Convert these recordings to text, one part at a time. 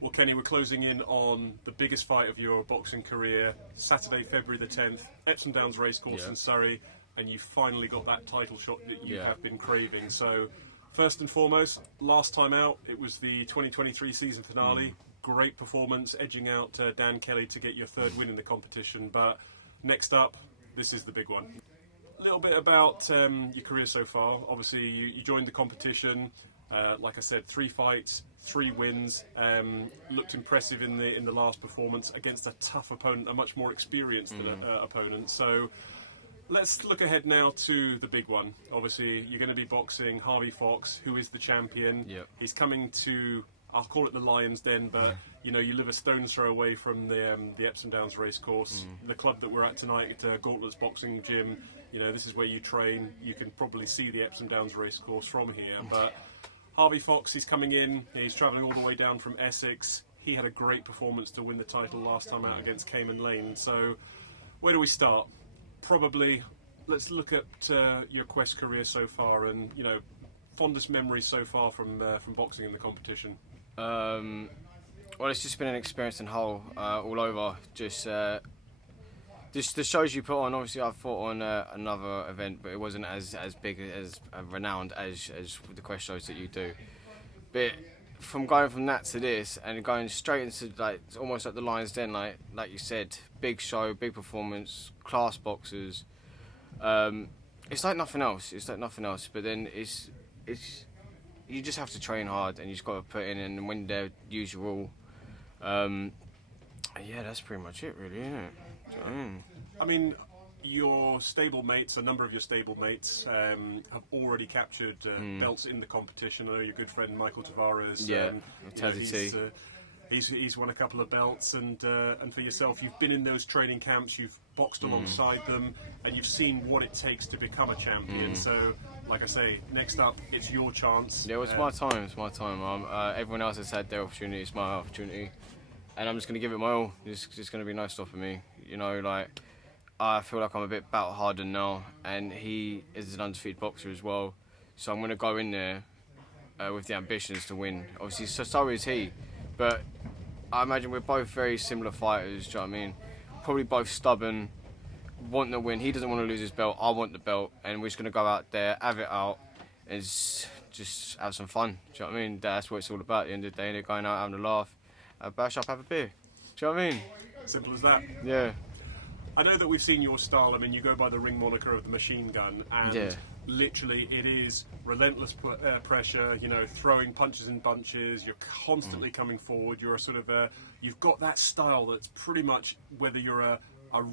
Well, Kenny, we're closing in on the biggest fight of your boxing career, Saturday, February the 10th, Epsom Downs Racecourse in Surrey, and you finally got that title shot that you have been craving. So, first and foremost, last time out, it was the 2023 season finale. Great performance, edging out Dan Kelly to get your third win in the competition. But next up, this is the big one. A little bit about your career so far. Obviously, you joined the competition. Like I said, 3 fights, 3 wins. Looked impressive in the last performance against a tough opponent, a much more experienced opponent. So let's look ahead now to the big one. Obviously, you're going to be boxing Harvey Fox, who is the champion. He's coming to, I'll call it the Lion's Den, but you know, you live a stone's throw away from the Epsom Downs Racecourse, the club that we're at tonight, Gauntlets Boxing Gym. You know, this is where you train. You can probably see the Epsom Downs Racecourse from here, but Harvey Fox, he's coming in, he's travelling all the way down from Essex. He had a great performance to win the title last time out against Cayman Lane. So, where do we start? Probably, let's look at your Quest career so far and, you know, fondest memories so far from boxing in the competition. Well, it's just been an experience in whole, all over. Just the shows you put on. Obviously, I fought on another event, but it wasn't as big as renowned as the Quest shows that you do. But from going from that to this and going straight into like almost like the Lion's Den, like you said, big show, big performance, class boxers. It's like nothing else. It's like nothing else. But then it's you just have to train hard and you just got to put in. And when they're usual, yeah, that's pretty much it, really, isn't it? I mean, your stablemates, a number of your stablemates, have already captured belts in the competition. I know your good friend Michael Tavares. He's won a couple of belts, and for yourself, you've been in those training camps, you've boxed alongside them, and you've seen what it takes to become a champion. So, like I say, next up, it's your chance. Yeah, well, it's my time. It's my time. Everyone else has had their opportunity. It's my opportunity. And I'm just going to give it my all. It's going to be no stopping me. You know, like, I feel like I'm a bit battle hardened now, and he is an undefeated boxer as well. So I'm going to go in there with the ambitions to win. Obviously, so is he. But I imagine we're both very similar fighters, do you know what I mean? Probably both stubborn, want the win. He doesn't want to lose his belt, I want the belt. And we're just going to go out there, have it out, and just have some fun. Do you know what I mean? That's what it's all about at the end of the day. They're going out, having a laugh, bash up, have a beer. Do you know what I mean? Simple as that. Yeah. I know that we've seen your style. I mean, you go by the ring moniker of the machine gun, and literally it is relentless pressure, you know, throwing punches in bunches. You're constantly coming forward. You're a sort of you've got that style that's pretty much, whether you're a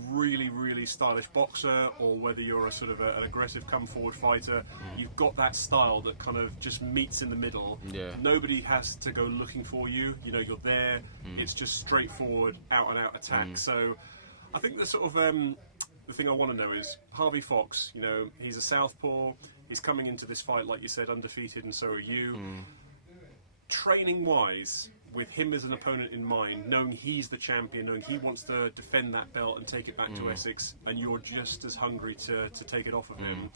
really, really stylish boxer or whether you're a sort of an aggressive come forward fighter, you've got that style that kind of just meets in the middle. Nobody has to go looking for you. You know, you're there. It's just straightforward, out and out attack. So I think the sort of the thing I want to know is Harvey Fox. You know, he's a southpaw. He's coming into this fight, like you said, undefeated, and so are you. Training-wise, with him as an opponent in mind, knowing he's the champion, knowing he wants to defend that belt and take it back to Essex, and you're just as hungry to take it off of him.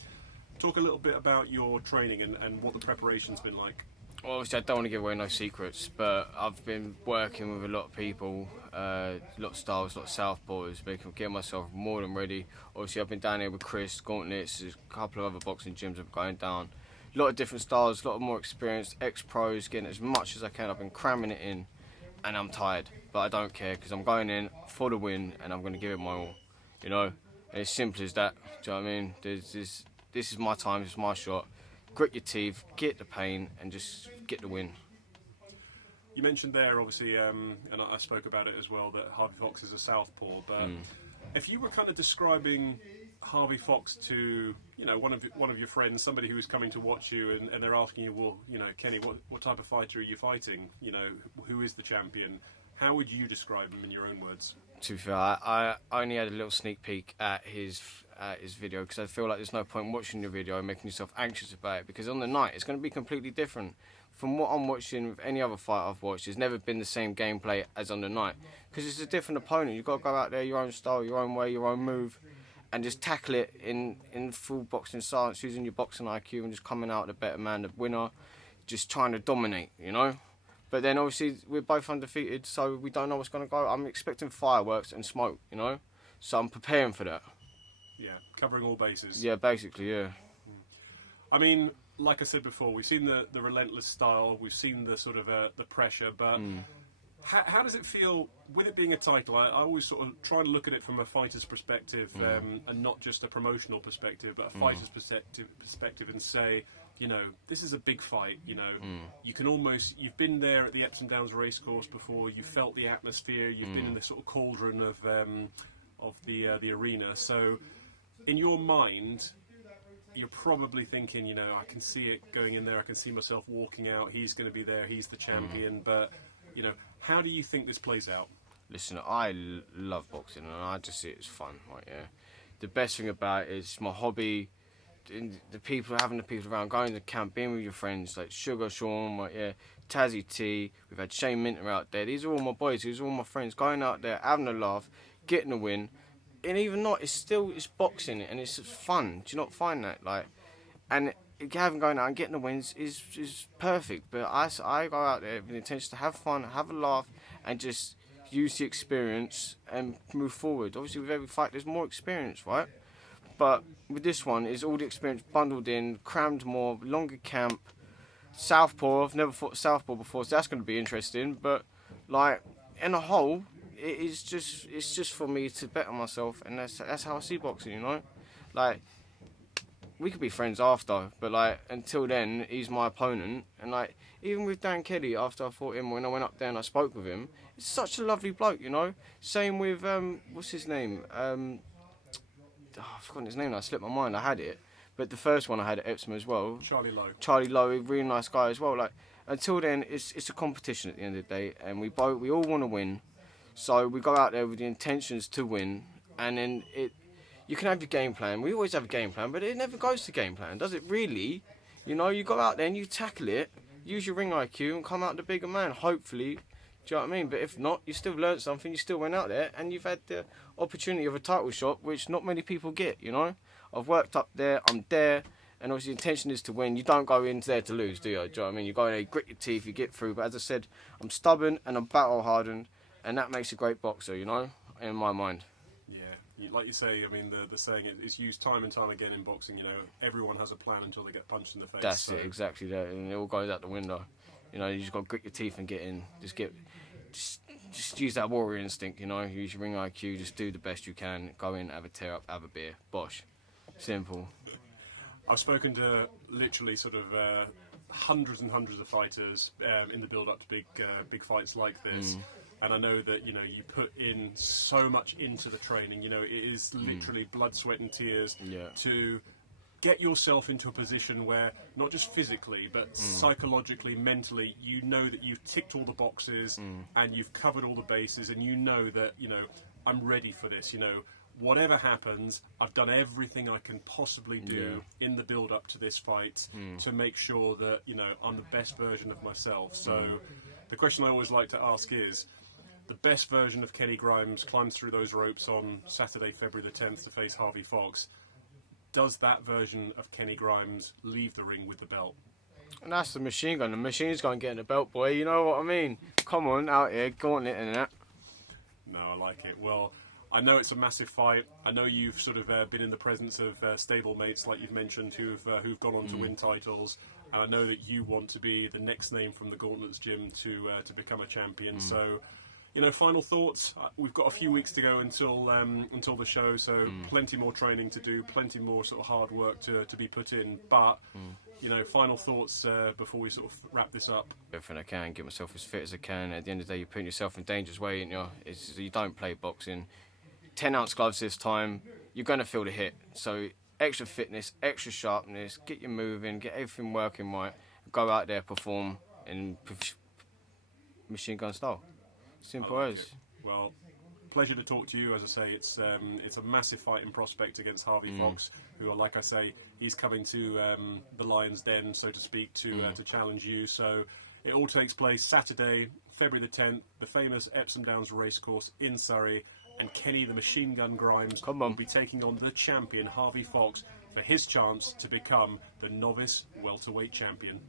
Talk a little bit about your training and what the preparation's been like. Well, obviously I don't want to give away no secrets, but I've been working with a lot of people, a lot of styles, a lot of southpaws, making get myself more than ready. Obviously I've been down here with Chris, Gauntlets, there's a couple of other boxing gyms that are going down. A lot of different styles, a lot of more experienced, ex-pros, getting as much as I can. I've been cramming it in, and I'm tired, but I don't care, because I'm going in for the win, and I'm going to give it my all, you know? And it's simple as that, do you know what I mean? This is my time, this is my shot. Grit your teeth, get the pain, and just get the win. You mentioned there, obviously, and I spoke about it as well, that Harvey Fox is a southpaw. But if you were kind of describing Harvey Fox to, you know, one of your friends, somebody who was coming to watch you, and they're asking you, well, you know, Kenny, what type of fighter are you fighting? You know, who is the champion? How would you describe him in your own words? To be fair, I only had a little sneak peek at his video, because I feel like there's no point watching the video and making yourself anxious about it, because on the night it's going to be completely different. From what I'm watching with any other fight I've watched, it's never been the same gameplay as on the night, because it's a different opponent. You've got to go out there, your own style, your own way, your own move, and just tackle it in full boxing science, using your boxing IQ and just coming out the better man, the winner, just trying to dominate, you know? But then obviously we're both undefeated, so we don't know what's going to go. I'm expecting fireworks and smoke, you know? So I'm preparing for that. Yeah, covering all bases. Yeah, basically, yeah. I mean, like I said before, we've seen the relentless style, we've seen the sort of the pressure, but how does it feel with it being a title? I always sort of try and look at it from a fighter's perspective, and not just a promotional perspective, but a fighter's perspective, and say, you know, this is a big fight. You know, you can you've been there at the Epsom Downs Racecourse before. You've felt the atmosphere. You've been in the sort of cauldron of the arena. So, in your mind, you're probably thinking, you know, I can see it going in there. I can see myself walking out. He's going to be there. He's the champion. But, you know, how do you think this plays out? Listen, I love boxing, and I just see it as fun. Like, yeah, the best thing about it is my hobby. Having the people around, going to camp, being with your friends like Sugar Sean, like, yeah, Tazzy T. We've had Shane Minter out there. These are all my boys. These are all my friends. Going out there, having a laugh, getting a win, and even not, it's boxing, and it's fun. Do you not find that, like? And having going out and getting the wins is perfect. But I go out there with the intention to have fun, have a laugh, and just use the experience and move forward. Obviously, with every fight, there's more experience, right? But with this one, is all the experience bundled in, crammed more, longer camp, southpaw. I've never fought southpaw before, so that's going to be interesting. But like in a whole, it's just for me to better myself, and that's how I see boxing. You know, like we could be friends after, but like until then, he's my opponent. And like even with Dan Kelly, after I fought him, when I went up there and I spoke with him, it's such a lovely bloke. You know, same with what's his name? I've forgotten his name now, I slipped my mind, I had it. But the first one I had at Epsom as well. Charlie Lowe, a really nice guy as well. Like until then, it's a competition at the end of the day, and we all want to win. So we go out there with the intentions to win, and then you can have your game plan. We always have a game plan, but it never goes to game plan, does it really? You know, you go out there and you tackle it, use your ring IQ and come out the bigger man, hopefully. Do you know what I mean? But if not, you still learnt something, you still went out there, and you've had the opportunity of a title shot, which not many people get, you know? I've worked up there, I'm there, and obviously the intention is to win. You don't go in there to lose, do you? Do you know what I mean? You go in there, you grit your teeth, you get through. But as I said, I'm stubborn and I'm battle-hardened, and that makes a great boxer, you know, in my mind. Yeah, like you say, I mean, the saying is used time and time again in boxing, you know, everyone has a plan until they get punched in the face. That's it, exactly that, and it all goes out the window. You know, you just got to grit your teeth and get in. Just use that warrior instinct, you know, use your ring IQ, just do the best you can, go in, have a tear up, have a beer, bosh. Simple. I've spoken to literally sort of hundreds and hundreds of fighters in the build-up to big fights like this, and I know that, you know, you put in so much into the training. You know, it is literally blood, sweat and tears to get yourself into a position where not just physically but psychologically, mentally, you know that you've ticked all the boxes and you've covered all the bases, and you know that, you know, I'm ready for this. You know, whatever happens, I've done everything I can possibly do in the build up to this fight to make sure that, you know, I'm the best version of myself. So the question I always like to ask is, the best version of Kenny Grimes climbs through those ropes on Saturday, February the 10th to face Harvey Fox. Does that version of Kenny Grimes leave the ring with the belt? And that's the machine gun. The machine's going to get in the belt, boy. You know what I mean? Come on, out here, gauntlet and that. No, I like it. Well, I know it's a massive fight. I know you've sort of been in the presence of stablemates, like you've mentioned, who've gone on to win titles. And I know that you want to be the next name from the Gauntlets gym to become a champion. So, you know, final thoughts. We've got a few weeks to go until the show, so plenty more training to do, plenty more sort of hard work to be put in. But you know, final thoughts before we sort of wrap this up. Everything I can, get myself as fit as I can. At the end of the day, you're putting yourself in dangerous way, you know. You don't play boxing. 10-ounce gloves this time. You're going to feel the hit. So extra fitness, extra sharpness. Get you moving, get everything working right. Go out there, perform in machine gun style. Simple as. Well, pleasure to talk to you. As I say, it's a massive fighting prospect against Harvey Fox, who, like I say, he's coming to the Lion's Den, so to speak, to challenge you. So it all takes place Saturday, February the 10th, the famous Epsom Downs Racecourse in Surrey, and Kenny the Machine Gun Grimes will be taking on the champion Harvey Fox for his chance to become the Novice Welterweight champion.